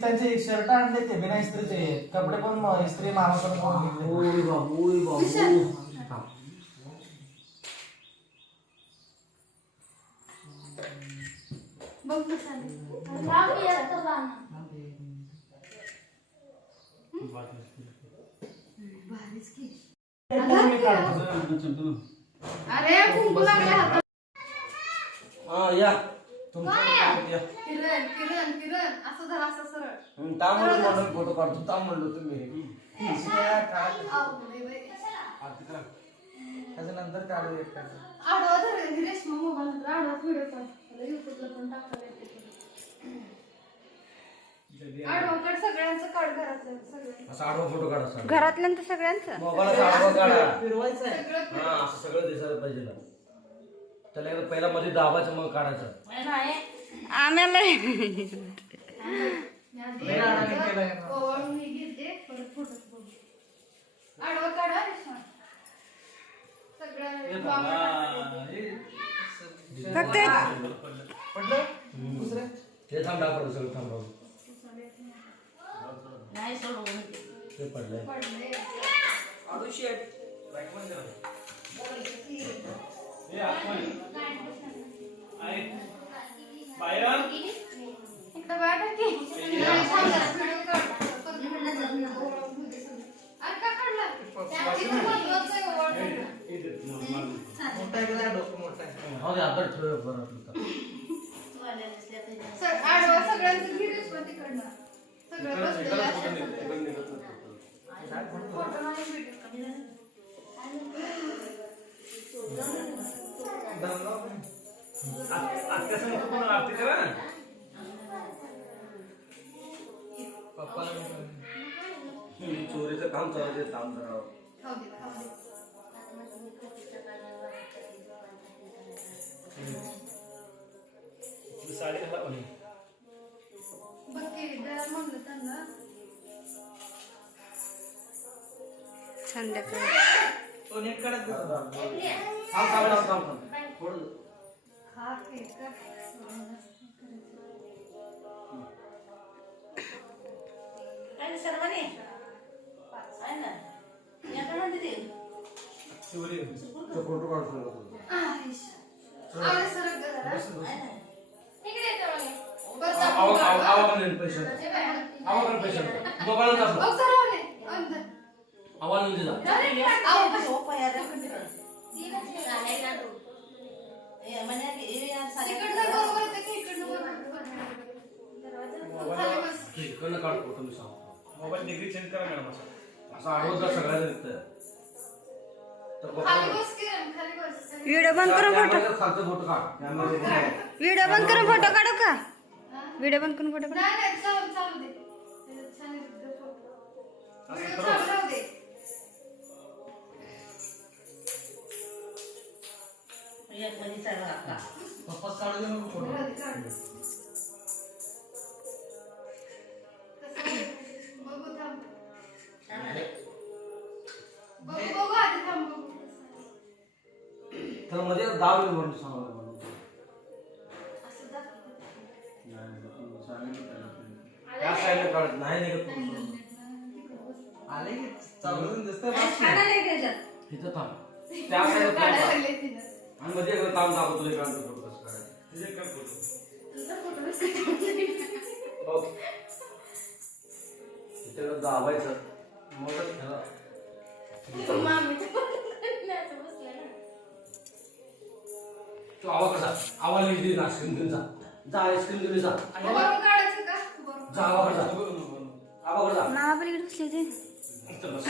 त्यांचे शर्ट आणले ते बिना इस्त्रीचे कपडे पण इस्त्री मामाकडे करून घेतले. ओय बाबू ओय बाबू. बघ मसाले राम येत बाना भारीच की अरे कुंकू लागले हातात. हा या तुमच्या किरण किरण किरण असं धर असं सरळ तांबडं म्हणून फोटो काढतो तांब म्हणलो तुम्ही त्याच्यानंतर काढू एक आडवा धर रेशमा मोबाईल नंतर आडवा व्हिडिओ काढ युट्यूबला पण टाकायला आडवा काढ सगळ्यांचं काढ घरातलं सगळं असा आडवा फोटो काढा घरातल्यांचं सगळ्यांचं मोबाईलचा आडवा काढा. फिरवायचं आहे. सगळं हा असं सगळं दिसायला पाहिजे ना. त्याला एकदा पहिला मध्ये दाबायचं मग काढायचं. आम्हाला मी घेते परत फोटो बघू आडवा काढा रेशमा सगळं फक्त पडलं दुसरे ते थांब दाखवलं सगळं थांब ते पडलंय. पडले इकडं बैठा की व्हिडिओ काढ अरे का काढला तिथं महत्वाचं आहे मोठा आहे का डोकं मोठा आहे. हो दे आता ठेव बरं आपलं. सर आडवा सगळ्यांचं घे रेशमा तिकडनं सगळं बसलेलं असतं. फोटो नाही व्हिडिओ पप्पा चोरीचं काम चालू आहे काम करावं. खाऊ दे खाऊ दे बघ की द्या म्हणलं त्यांना संध्याकाळी तो नीट काढत देतो. थोडं खा केक का फोटो काढतो. आयुष आवडे सरक जरा इकडे येतो बस आवाज पैसे आवाज पैसे मोबाईल बघ जरा वाले अंदर आवाज दिला आओ बस इकडनं बरोबर येतं की इकडनं बरोबर खाली बस इकडनं काढतो तुम्ही सांग. मोबाईल डिग्री चेंज करा मॅडम असं आडवं सगळ्यांना दिसतंय. तर खाली बस किरण खाली बस व्हिडिओ बंद करून फोटो खालचा फोटो काढ. व्हिडिओ बंद करून फोटो काढू का व्हिडिओ बंद करून फोटो काढू नाही नाही चालू चालू दे त्याच्यात छान येतो फोटो व्हिडिओ चालू राहू दे पप्पाच काढू दे मग फोटो. राहू दे काढ बघू थांब बघू आधी थांब बघू तर मध्ये दाव म्हणून सांगायला म्हणून असं दाखव त्या साईडला काढत नाही निघत. आले की चालून दिसतंय. तिथं थांब त्या साईडला काढायला थांब. लागले तिनं आणि मध्ये एकदा काम दाखवतो एक काढतो फोटो कसं काढायचं. तुझे काय फोटो तुझा फोटो कसं हो. तिथे दाबायचं मगच खेळा. तो आवाज कसा आवाज लिहिली ना आईस्क्रीम जा जा आईस्क्रीम घेऊन जा बरोबर काढायचं का बरोबर जा आवाज जा आवाज जा नावा पलीकडे बसले ते चल बस.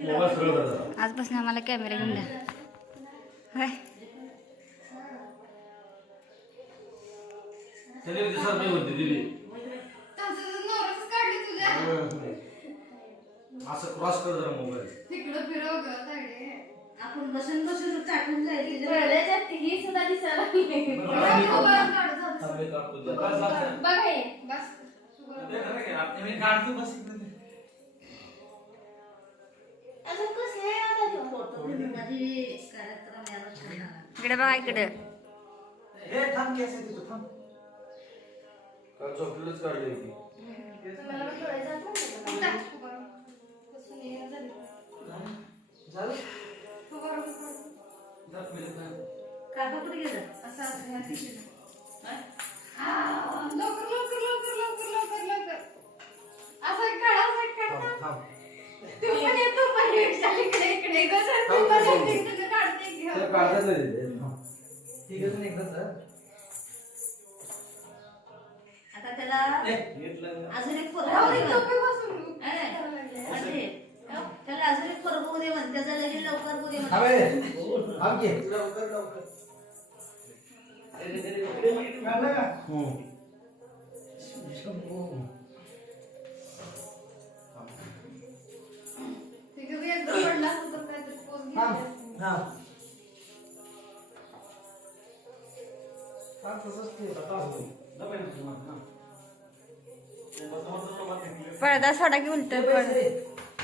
मोबाईल सरळ कर जरा. आजपासून आम्हाला कॅमेरा घेऊन द्या होय त्याने दिसत नाही होती दिली त्यांचं नवराच काढली तुझ्या असं क्रॉस कर जरा मोबाईल. तिकडं फिरव ग तायडे आपण बसून बसून टाकून जायचं ही सुद्धा दिसायला चांगले काढतो जरा. बस, बस. बघा हे बस मी काढतो बस इकडे. अजून कसं आहे आता तो फोटो मध्ये कार्यक्रम याला छान आला. इकडे बघा इकडे ए थांब की असं तिथं थांब. काल चॉकलेटच काढली होती. मला पण डोळे जात नाही ना. बरं. बसून ये, झाली. झालं? तू बरोबर. जा पहिले जा. काका कुठे गेलं? असं असं ह्या दिशेने. काय? लवकर लवकर लवकर लवकर लवकर लवकर. असं काढा, असं काढा. थांब थांब. तू पण ये, तू पण ये. चल इकडे इकडे. कसं तू पण ये, तुझं काढते घे. ते काढतात नाही ते. ठीक आहे, एकदाच जा. आता त्याला घेतलं. अजून एक राहू दे, पोरग टोपी बसून. त्याला अजून एक पोरग होऊ दे म्हण त्याचा लगेच लवकर होऊ दे थांब म्हण. ए. थांब की. लवकर लवकर. काढलं का? शंभू. ते कधी एकदम पडला असं तर काहीतरी पोज थांब. घेतला. थांब. थांब, तसंच ते आता असू दे. जा पहिले तू, हां. पडदा सोडा की उलट पड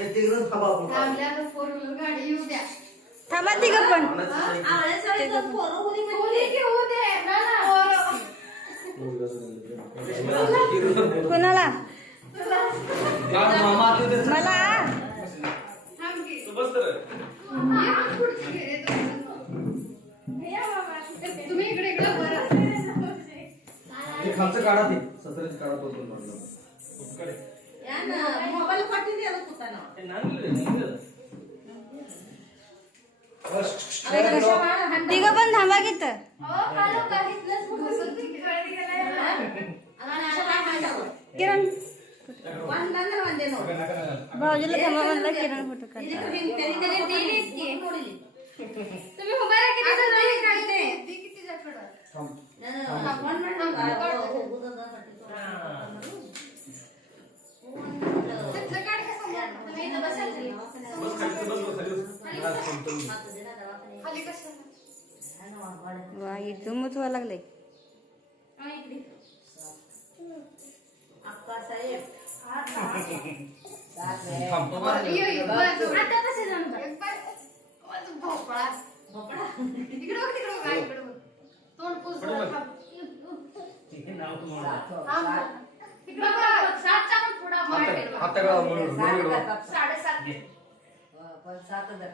ए, तिकडून थांबा आपण. थांबल्या तर फोर व्हीलर गाडी येऊ द्या. थांबा तिघं पण आवळ्याचा एक पोरं होऊ दे होऊ म्हणजे. दे की होऊ दे. ना ना. कोणाला मामा आले होते. मला थांब की. तू बस तर. ये पण पुढची घे रे तू. या बाबा. तुम्ही इकडे इकडे बरं. ते खालचं काढा ते. सतराचं काढा तो पण म्हणलं. काढे. या ना मोबाईल पाठी द्या कुठं ना. ते नांगलं. तिघं पण थांबा की तर अहो, काढू का? इथलंच घुसून ती गाडी गेलाय. किरण वांदा ना वांदे नो. भाऊजीला थांबा म्हणलं किरण फोटो काढ तुम्ही उभा राहा किती जण आहे काढते. ती किती जकडं. थांब. तिथलं काढ का समोर? तुम्ही इथं बसाल तरी. बस खाली बस बस खाली बस. आज थांबतो मी. खाली कशाला? वा इथूनच व्हायला लागलंय अक्का साहेब. थांब. ये, ये, बस. आता कसे जमतात? एक पाय. माझं भोपळा. भोपळा. इकडे बघ, तिकडे बघ. इकडे बघ. तोंड पुस जरा, थांब. थांब. इकडे बघ. 7चा पण थोडा मागे आहे. आता का म्हणून 7.5 घे. पण 7,000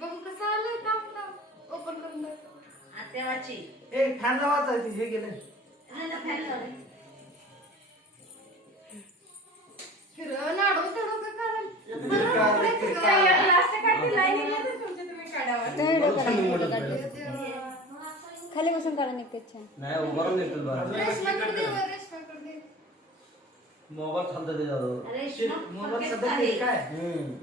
बघू कसं आलंय. थांब, थांब. ओपन करून दाखव. आत्यावाची. ए फॅन लावायचा आहे, ते हे गेलं. फॅन लावले. फिरव, नाडू, तडू का कारण? खाली बसून काढा निघते छान नाही उभा राहून येतील बा. रेशमाकडे दे, रेशमाकडे दे. मोबाईल थांबता ते जातो. मोबाईल सध्या ते काय?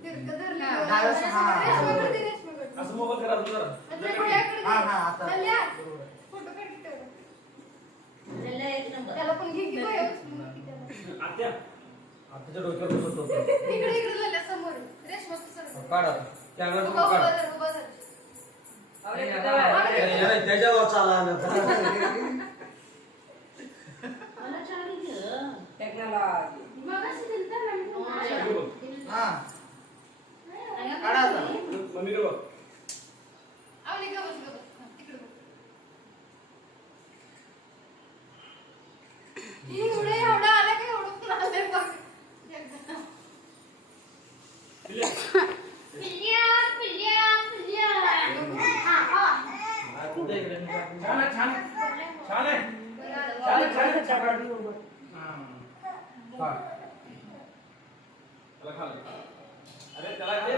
तिरकं धरलं. हा, हा. रेशमाकडे दे, रेशमाकडे दे. असं मोबाईल करा जरा. आता भैयाकडे दे. हा, हा, आता. चल्या. फोटो काढ की तेवढं. त्याला एक नंबर. त्याला पण घे की भैया उचलून की त्याला. आत्या आत्याच्या डोक्यावर बसत होतो. इकडे इकडे झाल्या समोर. रेशमाचं सरक. काढा कॅमेरा उभा काढा. झाला, उभा झाला. त्याच्यावर चाला मला चावी घे. मगाशी दिलता ना मी तुम्हाला. हा. काढा आता. मम्मी कडे बघ. आवली का बस, का बस. हा, तिकडे बघ. एवढं आलं का एवढं पण आलंय बघ. एकदा. पिल्ल्या, पिल्ल्या, पिल्ल्या. हा, हा. छान आहे छान छान आहे बरं आलं. छान आहे. त्याला खाल. अरे त्याला खाल.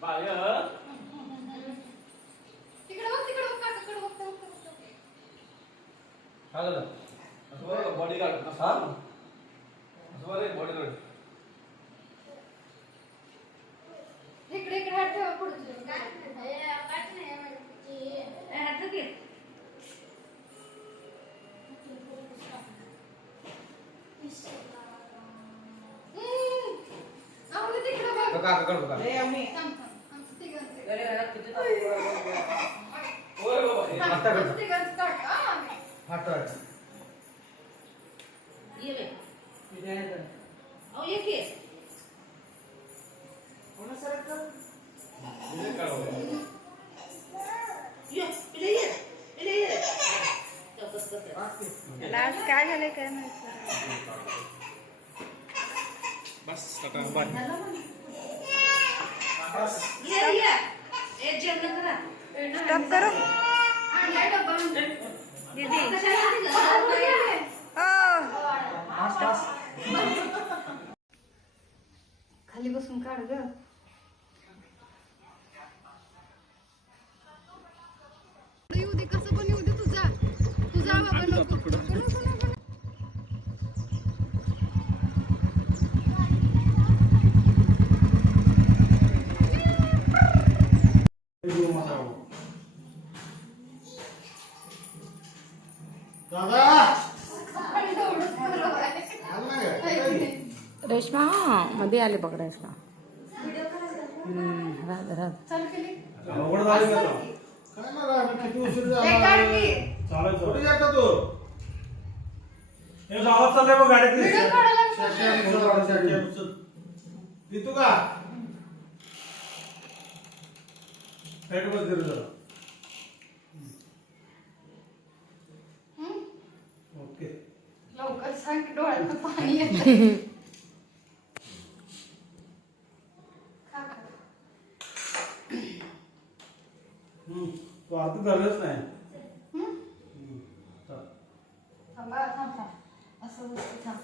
बाय तिकडे बघ, तिकडे बघ, काकाकडे बघ, बघ, बघ, बघ. काय झालं? असं बरं बॉडी गार्ड. हा असं बरं बॉडी गार्ड. इकडे इकडे हात ठेवा पुढचे. काय नाही हात घे. आवली तिकडे बघ. काकाकडे बघा. थांब, थांब. आमचं तिघांचं. ओय बाबा. आमचं तिघांचं काढ, हा, आम्ही. हात राख. ये बे. अहो ये की. कोणा सरक कर? हे काढा. एक जेवण करा स्टॉप करो आणलाय डब्बा म्हणते. दीदी कशाला दिलं? खाली बसून काढ ग येऊ दे कसं पण येऊ दे तुझा बाबा नको. रेश्मा मध्ये आले बघ रेश्मा राध राध चालू केली. अवघड झाली का आता? काय ना राव, किती उशीर हे झाला. काढ की. चालेल कुठे चालेल. गेलता तू? हे गावात चाललंय बघ गाडीत व्हिडिओ काढायला पितू का? पेट बस घरी जरा. ओके. लवकर सांग की डोळ्यात पाणी येतं. खा, खा. तू आता धरलंच नाही. हम्म? चल. थांबा, थांब, थांब. असं बसते, थांब.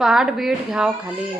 पाठ बीट घ्याव खाली